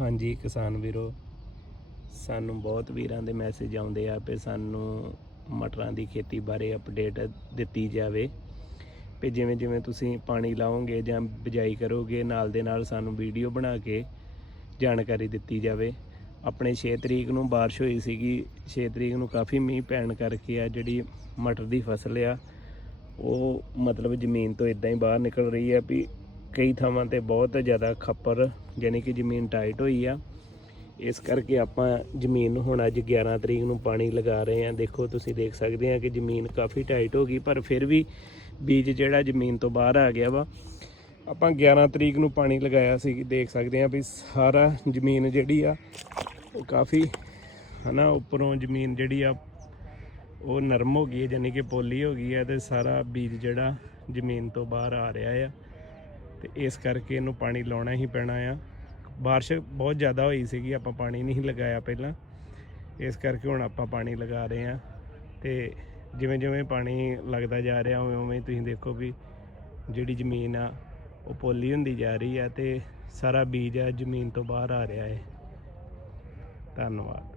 ਹਾਂਜੀ ਕਿਸਾਨ ਵੀਰੋ ਸਾਨੂੰ ਬਹੁਤ ਵੀਰਾਂ ਦੇ ਮੈਸੇਜ ਆਉਂਦੇ ਆ ਕਿ ਸਾਨੂੰ ਮਟਰਾਂ ਦੀ ਖੇਤੀ ਬਾਰੇ ਅਪਡੇਟ ਦਿੱਤੀ ਜਾਵੇ ਕਿ ਜਿਵੇਂ ਜਿਵੇਂ ਤੁਸੀਂ ਪਾਣੀ ਲਾਓਗੇ ਜਾਂ ਬਿਜਾਈ ਕਰੋਗੇ ਨਾਲ ਦੇ ਨਾਲ ਸਾਨੂੰ ਵੀਡੀਓ ਬਣਾ ਕੇ ਜਾਣਕਾਰੀ ਦਿੱਤੀ ਜਾਵੇ ਆਪਣੇ 6 ਤਰੀਕ ਨੂੰ بارش ਹੋਈ ਸੀਗੀ 6 ਤਰੀਕ ਨੂੰ ਕਾਫੀ ਮੀਂਹ ਪੈਣ ਕਰਕੇ ਆ ਜਿਹੜੀ ਮਟਰ ਦੀ ਫਸਲ ਆ ਉਹ ਮਤਲਬ ਜ਼ਮੀਨ ਤੋਂ ਇਦਾਂ ਹੀ ਬਾਹਰ ਨਿਕਲ ਰਹੀ ਆ ਵੀ ਕਈ ਥਾਵਾਂ ਤੇ ਬਹੁਤ ਜ਼ਿਆਦਾ ਖੱਪਰ ਯਾਨੀ ਕਿ ਜ਼ਮੀਨ ਟਾਈਟ ਹੋਈ ਆ। ਇਸ ਕਰਕੇ ਆਪਾਂ ਜ਼ਮੀਨ ਨੂੰ ਹੁਣ ਅੱਜ 11 ਤਰੀਕ ਨੂੰ ਪਾਣੀ ਲਗਾ ਰਹੇ ਆ ਦੇਖੋ, ਤੁਸੀਂ ਦੇਖ ਸਕਦੇ ਆ ਕਿ ਜ਼ਮੀਨ ਕਾਫੀ ਟਾਈਟ ਹੋ ਗਈ, ਪਰ ਫਿਰ ਵੀ ਬੀਜ ਜਿਹੜਾ ਜ਼ਮੀਨ ਤੋਂ ਬਾਹਰ ਆ ਗਿਆ ਵਾ। ਆਪਾਂ 11 ਤਰੀਕ ਨੂੰ ਪਾਣੀ ਲਗਾਇਆ ਸੀ। ਦੇਖ ਸਕਦੇ ਆ ਵੀ ਸਾਰਾ ਜ਼ਮੀਨ ਜਿਹੜੀ ਆ, ਉਹ ਕਾਫੀ ਹਨਾ, ਉੱਪਰੋਂ ਜ਼ਮੀਨ ਜਿਹੜੀ ਆ, ਉਹ ਨਰਮ ਹੋ ਗਈ ਹੈ ਯਾਨੀ ਕਿ ਪੋਲੀ ਹੋ ਗਈ ਹੈ ਤੇ ਸਾਰਾ ਬੀਜ ਜਿਹੜਾ ਜ਼ਮੀਨ ਤੋਂ ਬਾਹਰ ਆ ਰਿਹਾ ਆ। ਤੇ ਇਸ ਕਰਕੇ ਇਹਨੂੰ ਪਾਣੀ ਲਾਉਣਾ ਹੀ ਪੈਣਾ ਆ। ਬਾਰਿਸ਼ ਬਹੁਤ ਜ਼ਿਆਦਾ ਹੋਈ ਸੀਗੀ, ਆਪਾਂ ਪਾਣੀ ਨਹੀਂ ਲਗਾਇਆ ਪਹਿਲਾਂ। ਇਸ ਕਰਕੇ ਹੁਣ ਆਪਾਂ ਪਾਣੀ ਲਗਾ ਰਹੇ ਆ। ਤੇ ਜਿਵੇਂ ਜਿਵੇਂ ਪਾਣੀ ਲੱਗਦਾ ਜਾ ਰਿਹਾ ਉਵੇਂ ਉਵੇਂ ਤੁਸੀਂ ਦੇਖੋ ਵੀ ਜਿਹੜੀ ਜ਼ਮੀਨ ਆ, ਉਹ ਪੋਲੀ ਹੁੰਦੀ ਜਾ ਰਹੀ ਆ ਤੇ ਸਾਰਾ ਬੀਜ ਆ ਜ਼ਮੀਨ ਤੋਂ ਬਾਹਰ ਆ ਰਿਹਾ ਹੈ ਧੰਨਵਾਦ।